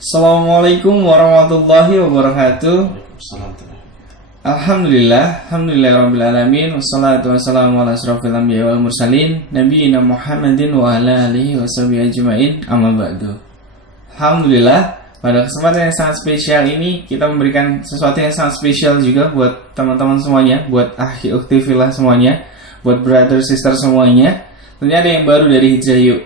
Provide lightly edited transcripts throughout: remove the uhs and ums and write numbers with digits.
Assalamualaikum warahmatullahi wabarakatuh. Waalaikumsalam. Alhamdulillah alamin. Wassalatu wassalamu ala asrofil anbiya wal mursalin nabiyina Muhammadin wa ala alihi washabihi ajmain. Amma ba'du. Alhamdulillah, pada kesempatan yang sangat spesial ini kita memberikan sesuatu yang sangat spesial juga buat teman-teman semuanya, buat akhi ukhti fillah semuanya, buat brother sister semuanya. Tentunya ada yang baru dari Hijrah Yuk.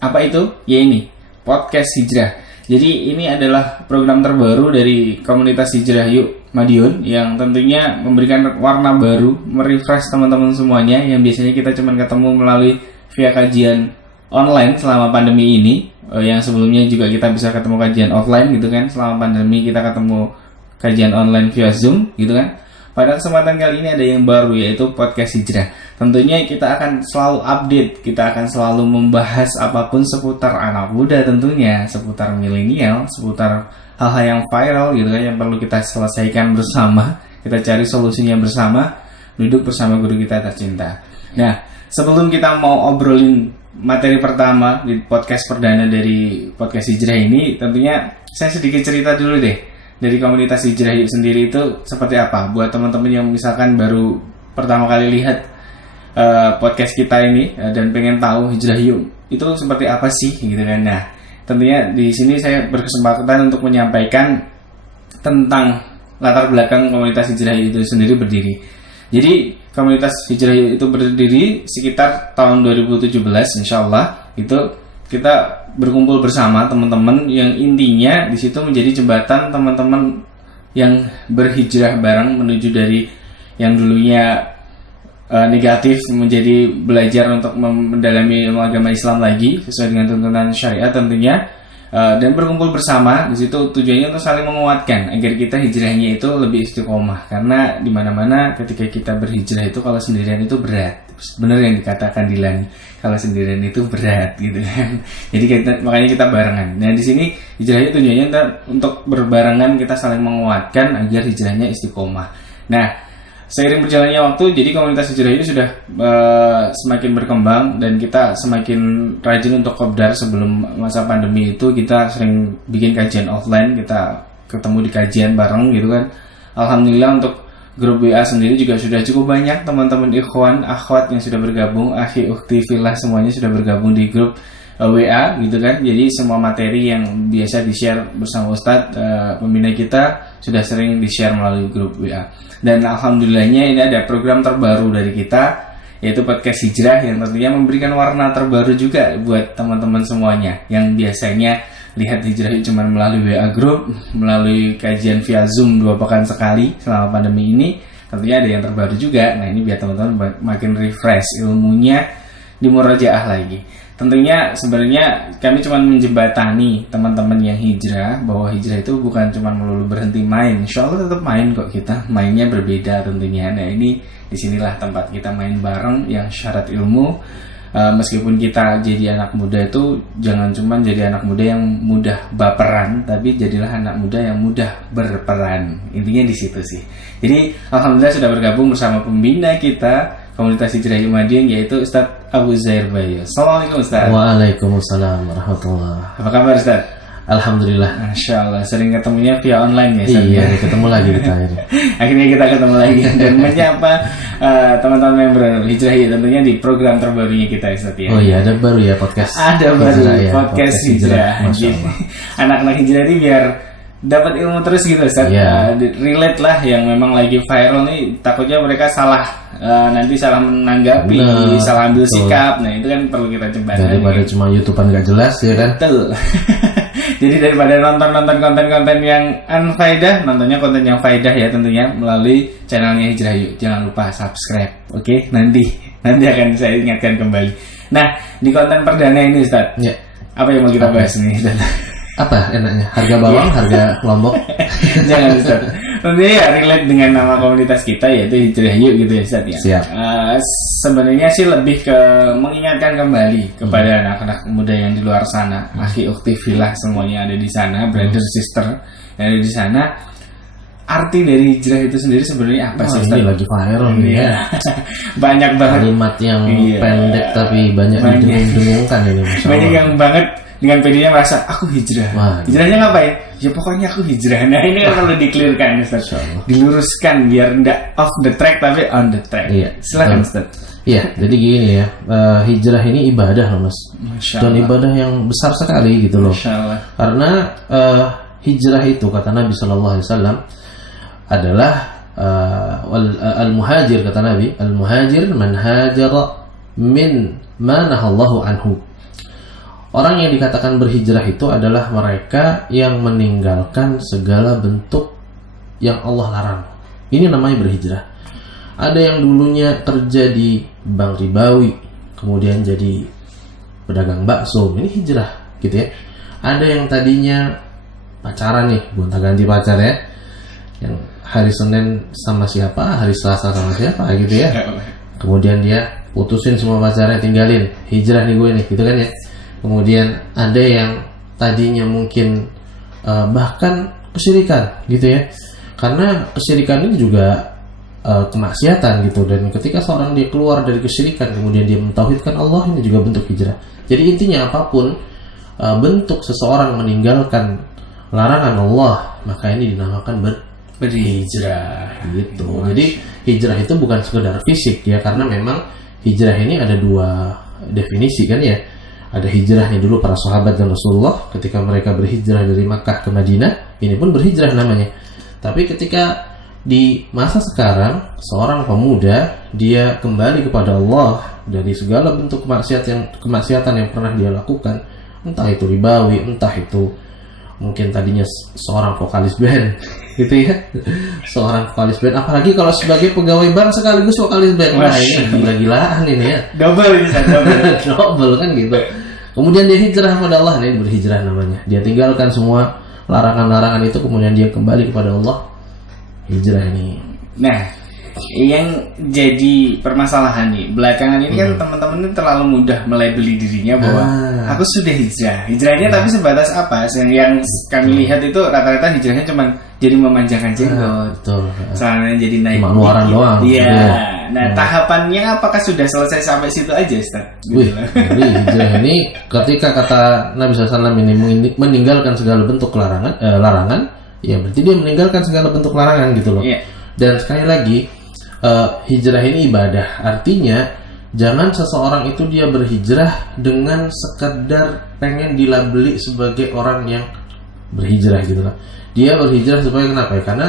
Apa itu? Ya ini, podcast Hijrah. Jadi ini adalah program terbaru dari komunitas Hijrah Yuk Madiun yang tentunya memberikan warna baru, merefresh teman-teman semuanya yang biasanya kita cuma ketemu melalui via kajian online selama pandemi ini. Yang sebelumnya juga kita bisa ketemu kajian offline gitu kan. Selama pandemi kita ketemu kajian online via Zoom gitu kan. Pada kesempatan kali ini ada yang baru, yaitu podcast Hijrah. Tentunya kita akan selalu update, kita akan selalu membahas apapun seputar anak muda tentunya, seputar milenial, seputar hal-hal yang viral gitu kan, yang perlu kita selesaikan bersama, kita cari solusinya bersama, duduk bersama guru kita tercinta. Nah, sebelum kita mau obrolin materi pertama di podcast perdana dari podcast Hijrah ini, tentunya saya sedikit cerita dulu deh. Dari komunitas Hijrah Yuk sendiri itu seperti apa? Buat teman-teman yang misalkan baru pertama kali lihat podcast kita ini dan pengen tahu Hijrah Yuk itu seperti apa sih gitu kan. Nah, tentunya di sini saya berkesempatan untuk menyampaikan tentang latar belakang komunitas Hijrah Yuk itu sendiri berdiri. Jadi komunitas Hijrah Yuk itu berdiri sekitar tahun 2017, insyaallah itu kita berkumpul bersama teman-teman yang intinya di situ menjadi jembatan teman-teman yang berhijrah bareng menuju dari yang dulunya negatif menjadi belajar untuk mendalami ilmu agama Islam lagi sesuai dengan tuntunan syariat tentunya, dan berkumpul bersama di situ tujuannya untuk saling menguatkan agar kita hijrahnya itu lebih istiqomah, karena di mana-mana ketika kita berhijrah itu kalau sendirian itu berat. Benar yang dikatakan Dilan, kalau sendirian itu berat gitu kan. Jadi makanya kita barengan. Nah di sini hijrahnya tujuannya untuk berbarengan, kita saling menguatkan agar hijrahnya istiqomah. Nah seiring berjalannya waktu, jadi komunitas Hijrah ini sudah semakin berkembang dan kita semakin rajin untuk kopdar. Sebelum masa pandemi itu kita sering bikin kajian offline, kita ketemu di kajian bareng gitu kan. Alhamdulillah untuk grup WA sendiri juga sudah cukup banyak teman-teman ikhwan, akhwat yang sudah bergabung, akhi ukhti fillah semuanya sudah bergabung di grup WA gitu kan. Jadi semua materi yang biasa di-share bersama Ustadz pembina kita sudah sering di-share melalui grup WA. Dan alhamdulillahnya ini ada program terbaru dari kita, yaitu podcast Hijrah yang tentunya memberikan warna terbaru juga buat teman-teman semuanya yang biasanya lihat Hijrah itu cuma melalui WA group, melalui kajian via Zoom 2 pekan sekali selama pandemi ini. Tentunya ada yang terbaru juga. Nah ini biar teman-teman makin refresh ilmunya, di murajaah lagi. Tentunya sebenarnya kami cuma menjembatani teman-teman yang hijrah bahwa hijrah itu bukan cuma melulu berhenti main. Insya Allah tetap main kok, kita mainnya berbeda tentunya. Nah ini disinilah tempat kita main bareng yang syarat ilmu. Meskipun kita jadi anak muda itu jangan cuma jadi anak muda yang mudah baperan, tapi jadilah anak muda yang mudah berperan. Intinya di situ sih. Jadi alhamdulillah sudah bergabung bersama pembina kita komunitas Hijrah Yuk Madiun, yaitu Ustadz Abu Zair Bayo. Assalamualaikum Ustadz. Waalaikumsalam warahmatullahi. Apa kabar Ustadz? Alhamdulillah. Masya Allah, sering ketemunya via online ya Ustadz? Iya, ketemu lagi kita akhirnya. Akhirnya kita ketemu lagi dan menyapa teman-teman yang berhijrah ya tentunya di program terbarunya kita Ustadz ya. Oh iya, ada baru ya podcast. Ada baru ya, podcast Hijrah. Anak-anak hijrah ini biar dapat ilmu terus gitu Ustadz. Relate lah yang memang lagi viral nih, takutnya mereka salah nanti salah menanggapi, salah ambil sikap. Nah itu kan perlu kita jembatani. Daripada cuma YouTubean gak jelas ya kan. Betul. Jadi daripada nonton konten-konten yang unfaedah, nontonnya konten yang faedah ya tentunya melalui channelnya Hijrah Yuk. Jangan lupa subscribe, oke? Nanti akan saya ingatkan kembali. Nah di konten perdana ini Ustadz, ya. Apa yang mau kita bahas nih Ustadz? Apa enaknya? Harga bawang, harga Lombok? Jangan Ustadz. Tentunya ya relate dengan nama komunitas kita yaitu Hijrah Yuk gitu ya Ustadz ya. Siap. Sebenarnya sih lebih ke mengingatkan kembali kepada anak-anak muda yang di luar sana, akhi ukhti fillah semuanya ada di sana, brother sister yang ada di sana. Arti dari hijrah itu sendiri sebenarnya apa sih Ustadz? Ini lagi viral nih ya. Banyak banget kalimat yang pendek tapi banyak didengungkan ini. Banyak yang banget dengan pedenya merasa aku hijrah. Wah. Hijrahnya ngapain? Ya pokoknya aku hijrah. Nah ini kan perlu dikelirkan Ustaz. Diluruskan biar tidak off the track tapi on the track. Iya. Silakan Ustaz. Iya, jadi gini ya, hijrah ini ibadah loh Mas. Masya Dan Allah. ibadah yang besar sekali gitu loh. Masya Allah. Karena hijrah itu kata Nabi Shallallahu Alaihi Wasallam adalah al-muhajir, kata Nabi, al-muhajir man hajara min ma nahallahu anhu. Orang yang dikatakan berhijrah itu adalah mereka yang meninggalkan segala bentuk yang Allah larang. Ini namanya berhijrah. Ada yang dulunya kerja di bank ribawi, kemudian jadi pedagang bakso, ini hijrah gitu ya. Ada yang tadinya pacaran nih, gonta-ganti pacar ya, yang hari Senin sama siapa, hari Selasa sama siapa gitu ya. Kemudian dia putusin semua pacarnya, tinggalin, hijrah nih gue nih gitu kan ya. Kemudian ada yang tadinya mungkin bahkan kesyirikan gitu ya, karena kesyirikan ini juga kemaksiatan gitu. Dan ketika seorang dia keluar dari kesyirikan kemudian dia mentauhidkan Allah, ini juga bentuk hijrah. Jadi intinya apapun bentuk seseorang meninggalkan larangan Allah, maka ini dinamakan berhijrah gitu. Jadi hijrah itu bukan sekedar fisik ya, karena memang hijrah ini ada dua definisi kan ya. Ada hijrahnya dulu para sahabat dan Rasulullah ketika mereka berhijrah dari Makkah ke Madinah, ini pun berhijrah namanya. Tapi ketika di masa sekarang seorang pemuda dia kembali kepada Allah dari segala bentuk kemaksiatan yang pernah dia lakukan, entah itu ribawi, entah itu mungkin tadinya seorang vokalis band gitu ya, seorang vokalis band, apalagi kalau sebagai pegawai bank sekaligus vokalis band, wah ini gila-gilaan ini ya, Double ini double kan gitu. Kemudian dia hijrah kepada Allah, ini berhijrah namanya. Dia tinggalkan semua larangan-larangan itu, kemudian dia kembali kepada Allah. Hijrah ini. Nah, yang jadi permasalahan nih belakangan ini kan teman-teman ini terlalu mudah melabeli dirinya bahwa aku sudah hijrah. Hijrahnya tapi sebatas apa? Yang kami lihat itu rata-rata hijrahnya cuma jadi memanjangkan jenggot. Betul. Soalnya jadi naik. Cuma luaran doang. Iya. Nah, tahapannya apakah sudah selesai sampai situ aja, Ustaz? Wih, jadi hijrah ini ketika kata Nabi SAW ini meninggalkan segala bentuk larangan, ya berarti dia meninggalkan segala bentuk larangan gitu loh. Iya. Dan sekali lagi hijrah ini ibadah. Artinya jangan seseorang itu dia berhijrah dengan sekedar pengen dilabeli sebagai orang yang berhijrah gitu lah. Dia berhijrah supaya kenapa ya? Karena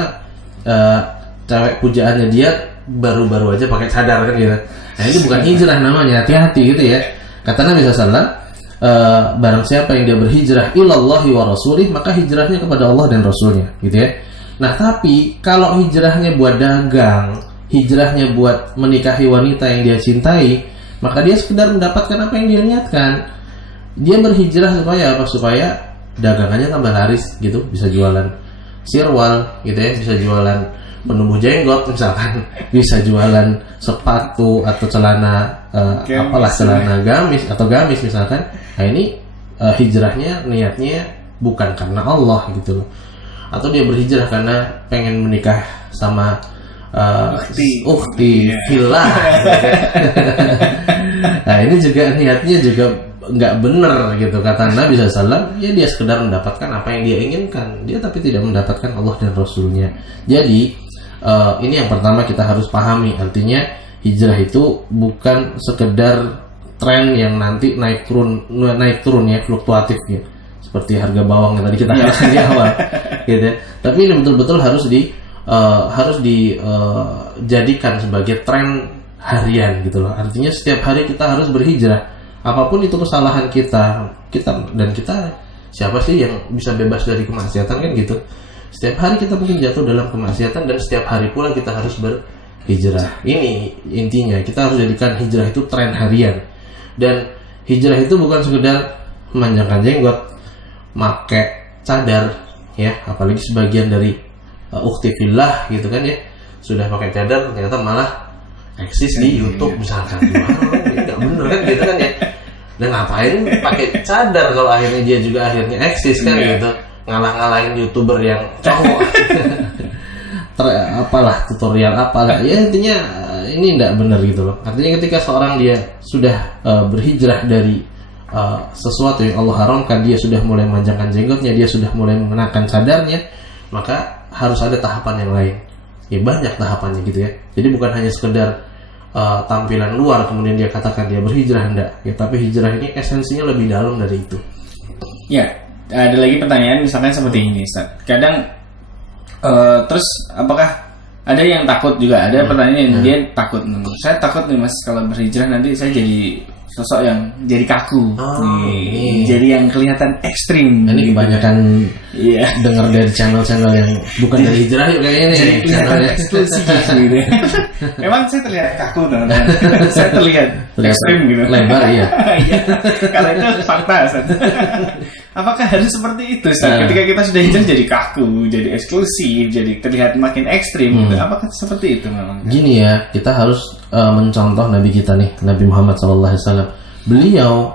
cewek pujaannya dia baru-baru aja pakai cadar kan gitu. Nah ini bukan hijrah namanya, hati-hati gitu ya. Kata Nabi SAW, barang siapa yang dia berhijrah ilallahi wa rasulih, maka hijrahnya kepada Allah dan Rasulnya gitu ya. Nah tapi kalau hijrahnya buat dagang, hijrahnya buat menikahi wanita yang dia cintai, maka dia sekedar mendapatkan apa yang dia niatkan. Dia berhijrah supaya apa? Supaya dagangannya tambah laris gitu, bisa jualan sirwal gitu ya, bisa jualan penumbuh jenggot misalkan, bisa jualan sepatu atau celana celana gamis atau gamis misalkan. Nah ini hijrahnya niatnya bukan karena Allah gitu loh. Atau dia berhijrah karena pengen menikah sama ukhti fillah. Nah ini juga niatnya juga nggak benar gitu. Kata Nabi SAW, ya dia sekedar mendapatkan apa yang dia inginkan, dia tapi tidak mendapatkan Allah dan Rasulnya. Jadi ini yang pertama kita harus pahami. Artinya hijrah itu bukan sekedar tren yang nanti naik turun ya, fluktuatif ya, seperti harga bawang yang tadi kita katakan di awal gitu ya. Tapi ini betul-betul harus dijadikan sebagai tren harian gitu loh. Artinya setiap hari kita harus berhijrah. Apapun itu kesalahan kita siapa sih yang bisa bebas dari kemaksiatan kan gitu. Setiap hari kita mungkin jatuh dalam kemaksiatan, dan setiap hari pula kita harus berhijrah. Ini intinya, kita harus jadikan hijrah itu tren harian. Dan hijrah itu bukan sekedar memanjangkan jenggot, make cadar ya, apalagi sebagian dari ukhti fillah gitu kan ya, sudah pakai cadar ternyata malah eksis di YouTube misalkan. Nggak bener kan gitu kan ya. Dan ngapain pakai cadar kalau akhirnya dia juga akhirnya eksis kan gitu, ngalah-ngalahin YouTuber yang cowok. Apalah tutorial apalah ya, intinya ini tidak benar gitu loh. Artinya ketika seorang dia sudah berhijrah dari sesuatu yang Allah haramkan, dia sudah mulai memanjangkan jenggotnya, dia sudah mulai mengenakan cadarnya, maka harus ada tahapan yang lain. Ya banyak tahapannya gitu ya. Jadi bukan hanya sekedar tampilan luar kemudian dia katakan dia berhijrah, enggak. Ya, tapi hijrah ini esensinya lebih dalam dari itu. Ya, ada lagi pertanyaan misalkan seperti ini, Ustaz. Kadang terus apakah ada yang takut juga? Ada pertanyaan yang dia takut. Saya takut nih Mas, kalau berhijrah nanti saya jadi sosok yang jadi kaku, jadi yang kelihatan ekstrim. Ini kebanyakan dengar dari channel-channel yang bukan dari hijrah kayaknya nih. Jadi kelihatan eksklusif gitu. Memang saya terlihat kaku teman-teman. Saya terlihat ekstrim gitu. Lebar iya. Kalau itu fakta. Apakah harus seperti itu? Ketika kita sudah hijrah jadi kaku, jadi eksklusif, jadi terlihat makin ekstrim. Gitu. Apakah seperti itu memang? Gini ya, kita harus mencontoh Nabi kita nih, Nabi Muhammad SAW. Beliau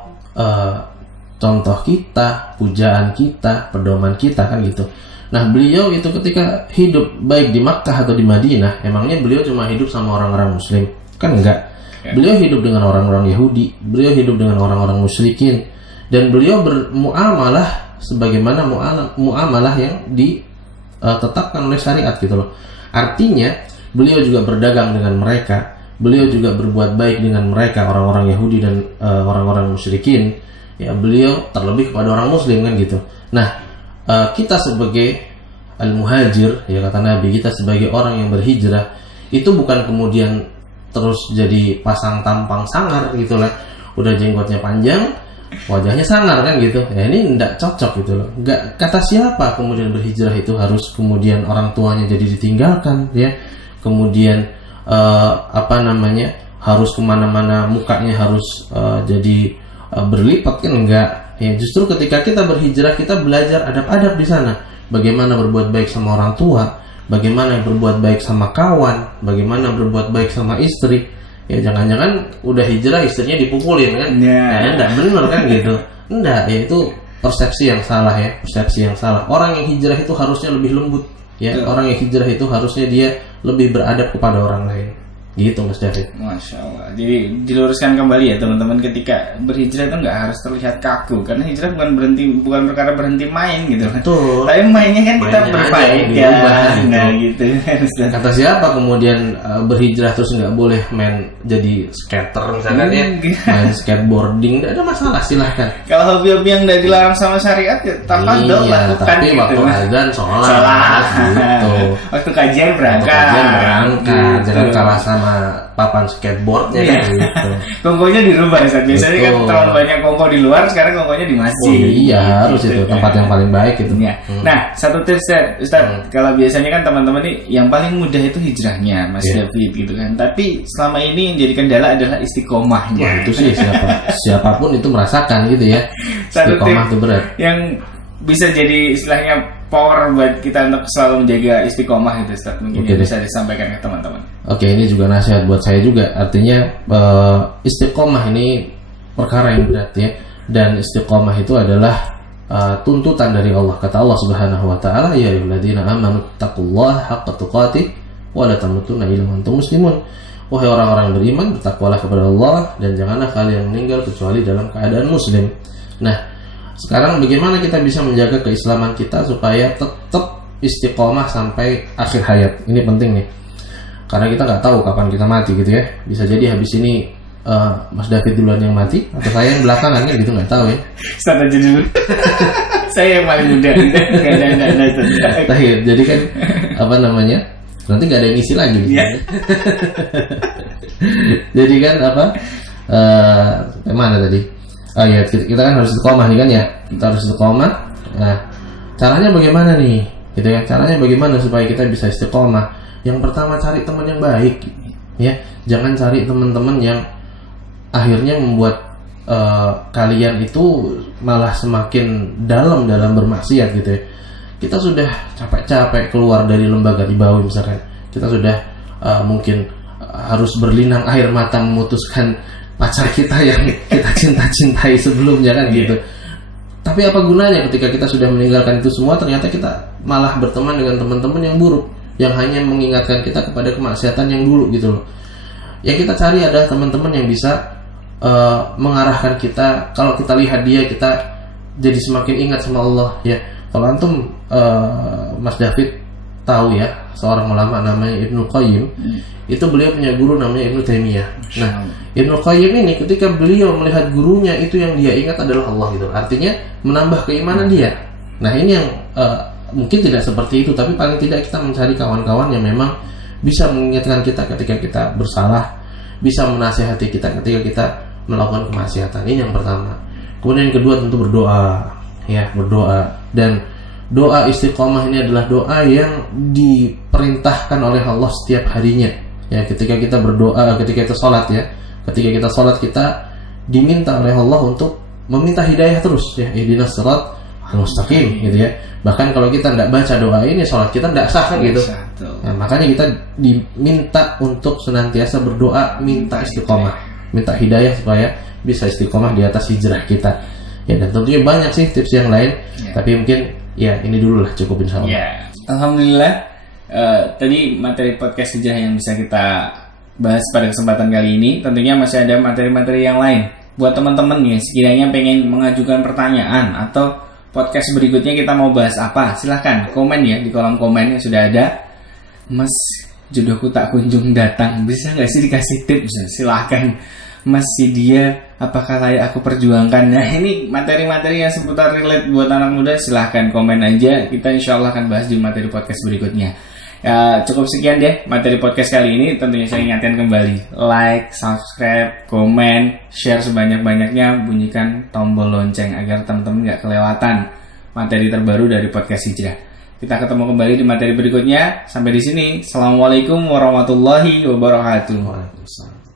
contoh kita, pujaan kita, pedoman kita kan gitu. Nah beliau itu ketika hidup baik di Makkah atau di Madinah, emangnya beliau cuma hidup sama orang-orang Muslim? Kan enggak. Beliau hidup dengan orang-orang Yahudi, beliau hidup dengan orang-orang musyrikin, dan beliau bermuamalah sebagaimana muamalah yang ditetapkan oleh syariat gitu loh. Artinya beliau juga berdagang dengan mereka, beliau juga berbuat baik dengan mereka, orang-orang Yahudi dan orang-orang musyrikin. Ya, beliau terlebih kepada orang Muslim kan gitu. Nah, kita sebagai al-muhajir, ya kata Nabi, kita sebagai orang yang berhijrah itu bukan kemudian terus jadi pasang tampang sangar gitu lah. Udah jenggotnya panjang, wajahnya sangar kan gitu. Ya ini enggak cocok gitu loh. Enggak, kata siapa kemudian berhijrah itu harus kemudian orang tuanya jadi ditinggalkan ya. Kemudian harus kemana-mana mukanya harus jadi berlipat kan enggak ya. Justru ketika kita berhijrah kita belajar adab-adab di sana, bagaimana berbuat baik sama orang tua, bagaimana berbuat baik sama kawan, bagaimana berbuat baik sama istri ya. Jangan-jangan udah hijrah istrinya dipukulin kan enggak benar kan gitu. Enggak ya, itu persepsi yang salah ya, persepsi yang salah. Orang yang hijrah itu harusnya lebih lembut ya. Orang yang hijrah itu harusnya dia lebih beradab kepada orang lain gitu Mas David. Masya Allah. Jadi diluruskan kembali ya teman-teman, ketika berhijrah itu nggak harus terlihat kaku, karena hijrah bukan perkara berhenti main gitu. Betul. Tapi mainnya kan kita berbaik ya. Nah gitu. Kata siapa kemudian berhijrah terus nggak boleh main jadi skater misalkan ya, main skateboarding, nggak ada masalah, silahkan. Kalau hobi-hobi yang nggak dilarang sama syariat ya tafadhol lakukan. Tapi waktu azan sholat gitu. Waktu kajian berangkat. Jangan kalah sama papan skateboardnya kan gitu. Kongkonya dirubah Ustaz. Biasanya kan terlalu banyak kongko di luar, sekarang kongkonya di masjid. Iya harus itu tempat yang paling baik gitu. Ya. Nah satu tips Ustaz, kalau biasanya kan teman-teman nih yang paling mudah itu hijrahnya Mas David gitu kan. Tapi selama ini yang jadi kendala adalah istiqomahnya. Wah, itu sih siapapun itu merasakan gitu ya. Istiqomah itu berat. Yang bisa jadi istilahnya power buat kita untuk selalu menjaga istiqomah itu Ustaz. Mungkin bisa disampaikan ke teman-teman. Oke, ini juga nasihat buat saya juga. Artinya istiqomah ini perkara yang berat ya. Dan istiqomah itu adalah tuntutan dari Allah. Kata Allah Subhanahu wa taala, ya ayyuhalladzina amanu taqullaha haqqa tuqatih wa la tamutunna illa wa antum muslimun. Wahai orang-orang yang beriman, bertakwalah kepada Allah dan janganlah kalian meninggal kecuali dalam keadaan muslim. Nah, sekarang bagaimana kita bisa menjaga keislaman kita supaya tetap istiqomah sampai akhir hayat? Ini penting nih, karena kita nggak tahu kapan kita mati gitu ya. Bisa jadi habis ini Mas David duluan yang mati atau saya yang belakangan kan gitu, nggak tahu ya. Start aja dulu. Saya yang paling muda. Jadi kan nanti nggak ada yang isi lagi. Jadi kan mana tadi? Oh ya, kita kan harus istiqomah nih kan ya. Kita harus istiqomah. Nah, caranya bagaimana nih? Gitu ya. Caranya bagaimana supaya kita bisa istiqomah? Yang pertama, cari teman yang baik. Ya, jangan cari teman-teman yang akhirnya membuat kalian itu malah semakin dalam bermaksiat gitu ya. Kita sudah capek-capek keluar dari lembaga ribawi misalkan. Kita sudah mungkin harus berlinang air mata memutuskan pacar kita yang kita cintai sebelumnya kan gitu. Tapi apa gunanya ketika kita sudah meninggalkan itu semua, ternyata kita malah berteman dengan teman-teman yang buruk, yang hanya mengingatkan kita kepada kemaksiatan yang dulu gitu loh. Yang kita cari adalah teman-teman yang bisa mengarahkan kita. Kalau kita lihat dia, kita jadi semakin ingat sama Allah ya. Kalau antum Mas David tahu ya, seorang ulama namanya Ibnu Qayyim, itu beliau punya guru namanya Ibnu Taimiyah. Nah, Ibnu Qayyim ini ketika beliau melihat gurunya, itu yang dia ingat adalah Allah gitu. Artinya menambah keimanan dia. Nah, ini yang mungkin tidak seperti itu, tapi paling tidak kita mencari kawan-kawan yang memang bisa mengingatkan kita ketika kita bersalah, bisa menasihati kita ketika kita melakukan kemaksiatan. Ini yang pertama. Kemudian yang kedua tentu berdoa, ya, berdoa. Dan doa istiqomah ini adalah doa yang diperintahkan oleh Allah setiap harinya. Ya, ketika kita berdoa, ketika kita sholat ya, ketika kita sholat kita diminta oleh Allah untuk meminta hidayah terus ya, ihdinas sirat al-mustaqim gitu ya. Bahkan kalau kita tidak baca doa ini, sholat kita tidak sah gitu. Nah, makanya kita diminta untuk senantiasa berdoa, minta istiqomah, minta hidayah supaya bisa istiqomah di atas hijrah kita. Ya, dan tentunya banyak sih tips yang lain, tapi mungkin ya ini dulu lah, cukup insya Allah. Ya, alhamdulillah. Tadi materi podcast hijrah yang bisa kita bahas pada kesempatan kali ini. Tentunya masih ada materi-materi yang lain buat teman-teman ya, sekiranya pengen mengajukan pertanyaan atau podcast berikutnya kita mau bahas apa, silahkan komen ya di kolom komen yang sudah ada. Mas, jodohku tak kunjung datang, bisa nggak sih dikasih tips? Silahkan. Mas, si dia apakah layak aku perjuangkan? Nah, ini materi-materi yang seputar relate buat anak muda, silahkan komen aja. Kita insya Allah akan bahas di materi podcast berikutnya. Ya, cukup sekian deh materi podcast kali ini. Tentunya saya ingatkan kembali, like, subscribe, komen, share sebanyak-banyaknya, bunyikan tombol lonceng agar teman-teman gak kelewatan materi terbaru dari podcast Hijrah. Kita ketemu kembali di materi berikutnya. Sampai di sini. Assalamualaikum warahmatullahi wabarakatuh. Waalaikumsalam.